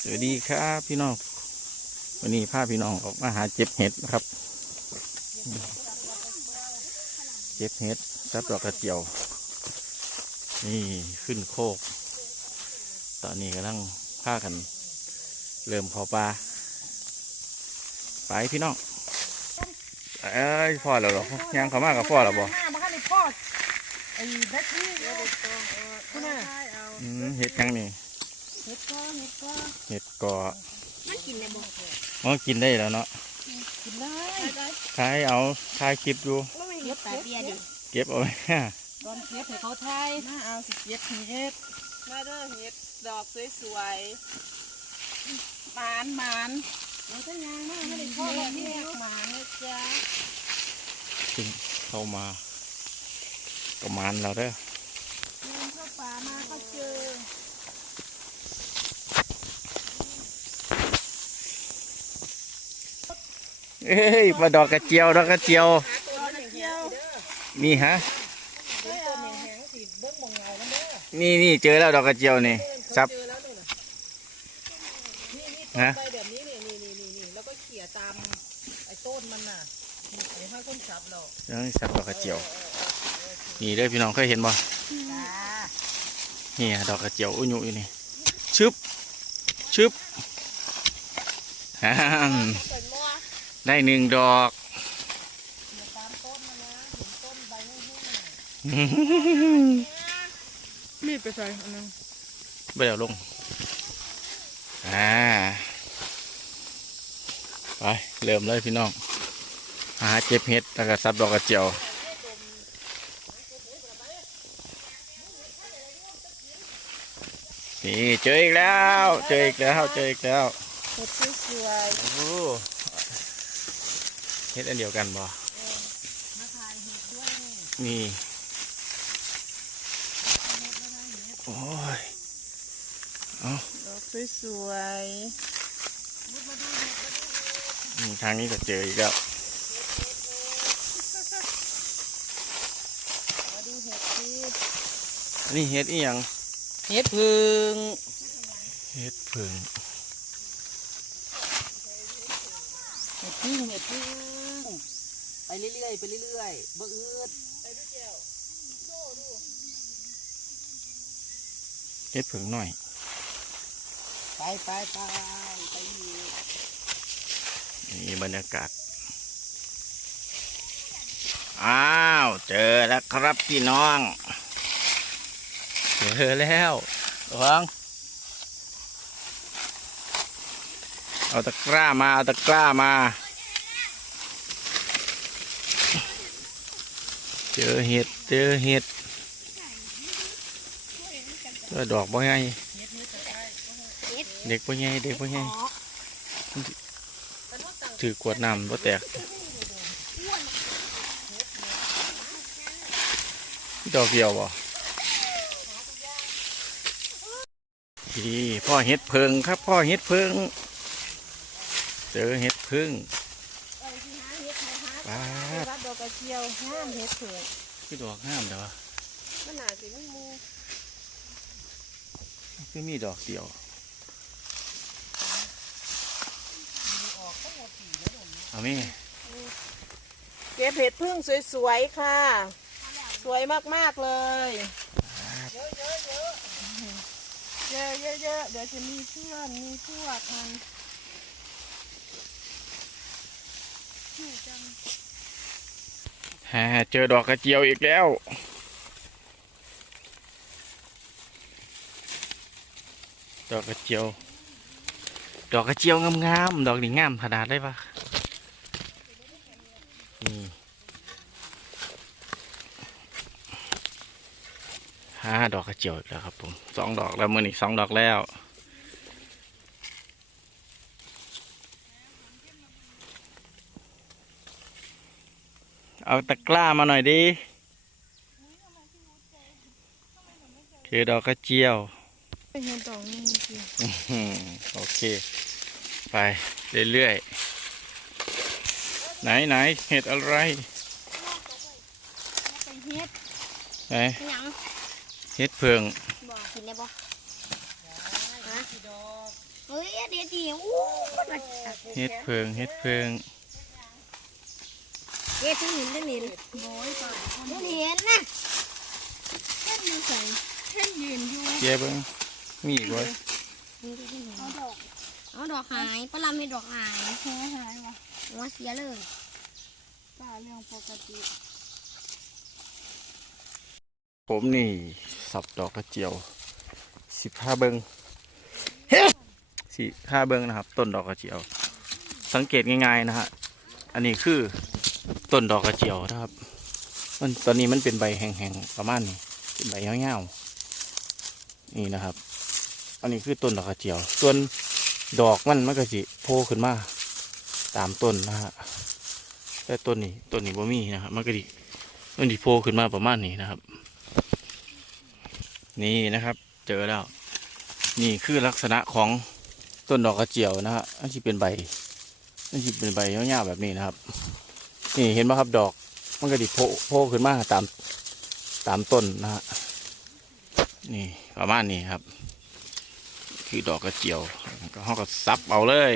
สวัสดีครับพี่น้อง วันนี้พาพี่น้องออกมาหาเจ็บเห็ดนะครับ เจ็บเห็ดซับดอกกระเจียว นี่ขึ้นโคก ตอนนี้กำลังพากัน เริ่มเผาปลาไปพี่น้องเอ้ยพ่อแล้วเหรอย่างเขามากกับพ่อแล้วบ่มาบ้านในพ่อไอ้แบทนี่คุณน่ะอืมเห็ดยังนี่ เฮ็ดก็เฮ็ดก็เห็ดกอมันกินได้บ่มันกินได้แล้วเนาะกินได้ทายเอาทายคลิปอยู่เฮ็ดปลาเปียดิเก็บเอาไว้ตอนเฮ็ดให้เขาทายมาเอาสิเฮ็ดเฮ็ดมาเด้อเห็ดดอกสวยหมานหมานมันก็ยางมากไม่ได้พ่อแบบนี้หมานนะจ๊ะซึ่งเข้ามาประมาณเราเด้อเดินเข้าป่ามาก็เจอ เอ้ยมาดอกกระเจียวดอกกระเจียวตัวเดียว นี่ฮะ นี่นี่เจอแล้วดอกกระเจียวนี่ซับเนี่นะนี่นี่ต้นฮะแบบนี้นี่นี่นี่นี่นี่แล้วก็เขี่ยตามไอ้ต้นมันน่ะนี่ไอ้ห้าต้นสับเรายังซับดอกกระเจียว นี่เด้อพี่น้องเคยเห็นบ่จ้านี่ดอกกระเจียวอุ้ยอยู่นี่ชึบชึบฮ่า ได้หนึ่งดอกตามต้นมานะเห็นต้นใบแห้งมีดไปใส่อันนึงไม่ได้เอาลง อ่า ไป เริ่มเลยพี่น้อง หาเจ็บเห็ดแล้วก็ซับดอกกระเจียวนี่เจออีกแล้ว เจออีกแล้ว เจออีกแล้วสวยโอ้ เห็ดอันเดียวกันบ่ๆมาถ่ายเห็ดด้วยนี่นี่ โอ้ย เอาดอกสวยนี่ทางนี้ก็เจออีกแล้วๆมาดูเห็ดสิอันนี่เห็ดอีหยังเห็ดพึ่งเห็ดผึ่งเห็ดพึ่งเห็ดพึ่ง ไปเรื่อยๆไปเรื่อยๆบ่อืดเห็ดผึ่งหน่อย ไปไปไปไปอีกนี่บรรยากาศ อ้าว เจอแล้วครับพี่น้อง เจอแล้วระวังเอาตะกร้ามา เอาตะกร้ามา เจอเห็ดเจอเห็ดเจอดอกบ่ไงเด็กบ่ไงเด็กบ่ไงถือกวดน้ำบ่แตก ดอกเดียวบ่ดีพ่อเห็ดเพิงครับพ่อเห็ดเพิงเจอเห็ดพึ่งป้าด รับดอกกระเจียวห้ามเห็ดเผือกคือดอกงามเด้อมันหนาสิไม่มูคือมีดอกเดียวเอามีเก็บเห็ดพึ่งสวยๆค่ะ สวยมากๆเลยเยอะๆเยอะๆเดี๋ยวจะมีเพื่อนมีพวกมันฮ่า เจอดอกกระเจียวอีกแล้ว ดอกกระเจียว ดอกกระเจียวงามๆ ดอกนี่งามขนาดได้ปะนี่ห้าดอกกระเจียวอีกแล้วครับผมสองดอกแล้วมืออีกสองดอกแล้ว เอาตะกร้ามาหน่อยดิคือดอกกระเจียวเป็นเห็ดดอกนี่สิอืมโอเค ไปเรื่อยๆ ไหนไหนเห็ดอะไรเป็นเฮ็ดไหนหยังเห็ดเพิงบ่กินได้บ่ดอกเฮ้ยเดี๋ยวดีอู้มันมาจากเฮ็ดเพิงเฮ็ดเพิง เฮ็ดที่หินได้หินโอ้ยป่าไม่เห็นนะเฮ็ดมันใส่เฮ็ดยืนอยู่เจ๊เบิ่งมีอีกบ่เอาดอกเอาดอกหายปลาไม่ดอกหายแค่หายวะว่าเสียเลยป้าเรื่องปกติผมนี่สับดอกกระเจียวสิบห้าเบิงเฮ้สิห้าเบิงนะครับ ต้นดอกกระเจียว สังเกตง่ายๆนะฮะอันนี้คือ ต้นดอกกระเจียวนะครับมันตอนนี้มันเป็นใบแห้งๆประมาณนี้เป็นใบเงาๆนี่นะครับ อันนี้คือต้นดอกกระเจียว ส่วนดอกมันมันก็สิโผล่ขึ้นมาตามต้นนะฮะแต่ต้นนี้ต้นนี้บ่มีนะครับมันก็ดิมันดิโผล่ขึ้นมาประมาณนี้นะครับ นี่นะครับ เจอแล้ว นี่คือลักษณะของต้นดอกกระเจียวนะฮะอันที่เป็นใบอันที่เป็นใบยาวๆแบบนี้นะครับ นี่เห็นไหมครับดอก มันก็ดิโผล่โผล่ขึ้นมาตามตามต้นนะฮะนี่ประมาณนี้ครับ คือดอกกระเจียวก็ห้องก็ซับเอาเลย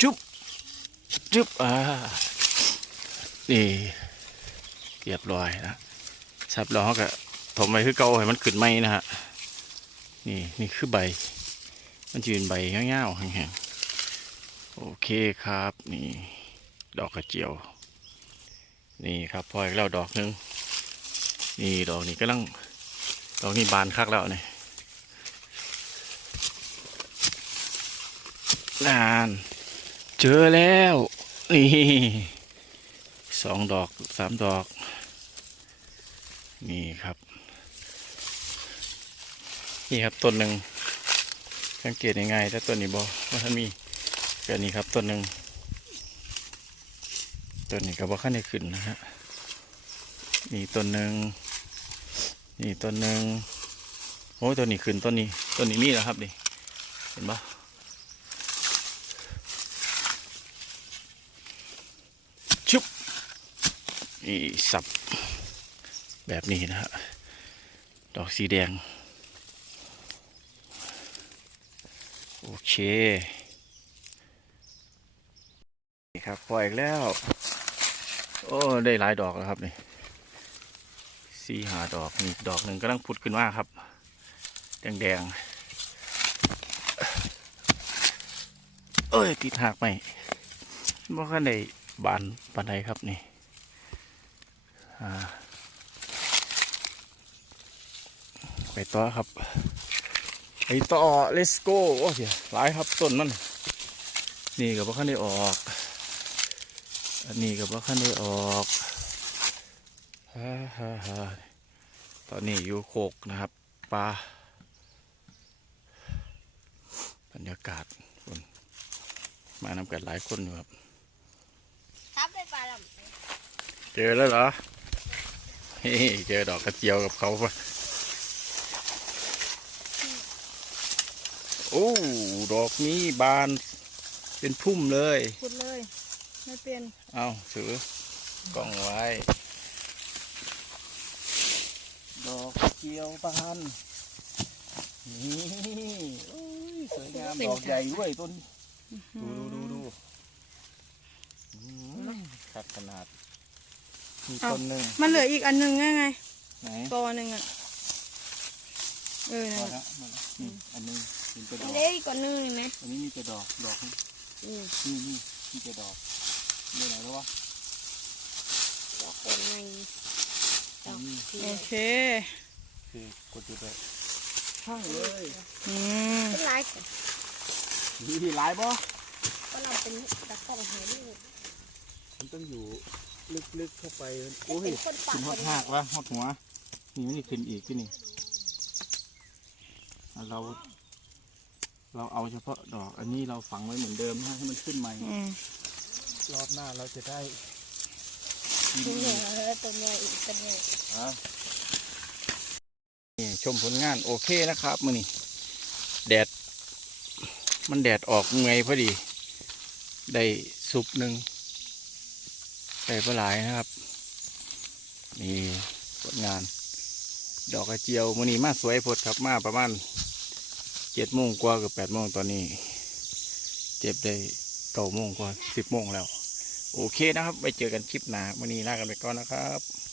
จุ๊บจุ๊บอ่านี่เรียบร้อยนะซับแล้วเขาก็ถมไปคือเก่าให้มันขึ้นไหมนะฮะนี่นี่คือใบ มันจะเป็นใบเงี้ยวๆแห้งๆ โอเคครับ นี่ ดอกกระเจียว นี่ครับพออีกแล้วดอกหนึง นี่ดอกนี้กำลังดอกนี้บานคักแล้วนี่นานเจอแล้ว นี่สองดอกสามดอก นี่ครับ นี่ครับต้นหนึ่งสังเกตง่ายๆถ้าต้นนี้บอว่าท่านมี ก็นี่ครับต้นหนึ่งต้นนี้ก็บ่ขั้นได้ขึ้นนะฮะนี่ต้นหนึ่งนี่ต้นหนึ่งโอ้ต้นนี้ขึ้นต้นนี้ต้นนี้มีแล้วครับนี่เห็นปะชุบนี่สับแบบนี้นะฮะดอกสีแดง โอเค ครับปล่อยอีกแล้ว โอ้ได้หลายดอกแล้วครับนี่สี่หาดอกนี่ดอกหนึ่งกำลังพุดขึ้นมาครับ แดงแดงๆเอ้ย ติดหักไหมว่าขั้นใดบานปานใดครับนี่อ่าไปต่อครับไปต่อ let's go โอ้เสียหลายครับต้นมันนี่กับว่าขั้นได้ออก อันนี้กับว่าขั้นได้ออกฮ่าฮ่าฮ่าตอนนี้อยู่โคกนะครับปลาบรรยากาศคนมานำกันหลายคนอยู่ครับทับได้ปลาลเจอแล้วเหรอเฮ้ยเจอดอกกระเจียวกับเขาปะโอ้ ดอกนี้บานเป็นพุ่มเลยพูดเลย ไม่เป็น เอาถือกล้องไว้ ดอกกระเจียวบานนี่โอ้ยสวยงามดอกใหญ่ด้วยต้นดูดูดูดูอืมขัดขนาดมีต้นหนึ่งมันเหลืออีกอันหนึงไงไงไหนตอหนึ่งอะเออพอนั่นแล้วนี่อันหนึงมีแต่ดอกำเล็กกว่านึงเห็นไหมอันนี้มีแต่ดอกดอกนี่อืมนี่นี่มีแต่ดอก ได้ไหนแล้ววะดอกเป็นไงดอกนี่สีโอเค คือกดจุดเลยช่างเลยอืมเป็นลายมีหลายบ่ก็เราเป็นตะกร้องหายลูกมันต้องอยู่ลึกๆเข้าไปโอ้เป็ยนคนปากขึ้นฮอดหักวะฮอดหัว นี่มันนี่ขึ้นอีกที่นี่อะเรา เราเอาเฉพาะดอก อันนี้เราฝังไว้เหมือนเดิมนะให้มันขึ้นใหม่อืม รอบหน้าเราจะได้ตัวใหญ่ตัวใหญ่อีกตัวใหญ่อะนี่ชมผลงานโอเคนะครับมือนี่แดด มันแดดออกเงยพอดี ได้ซุปหนึ่งได้ปลาหลายนะครับ นี่ผลงาน ดอกกระเจียวมือนี้มาสวยพดครับมาประมาณเจ็ดโมงกว่ากับแปดโมงตอนนี้ เจ็บได้ เก้าโมงกว่าสิบโมงแล้ว โอเคนะครับ ไปเจอกันคลิปหน้าวันนี้ลากันไปก่อนนะครับ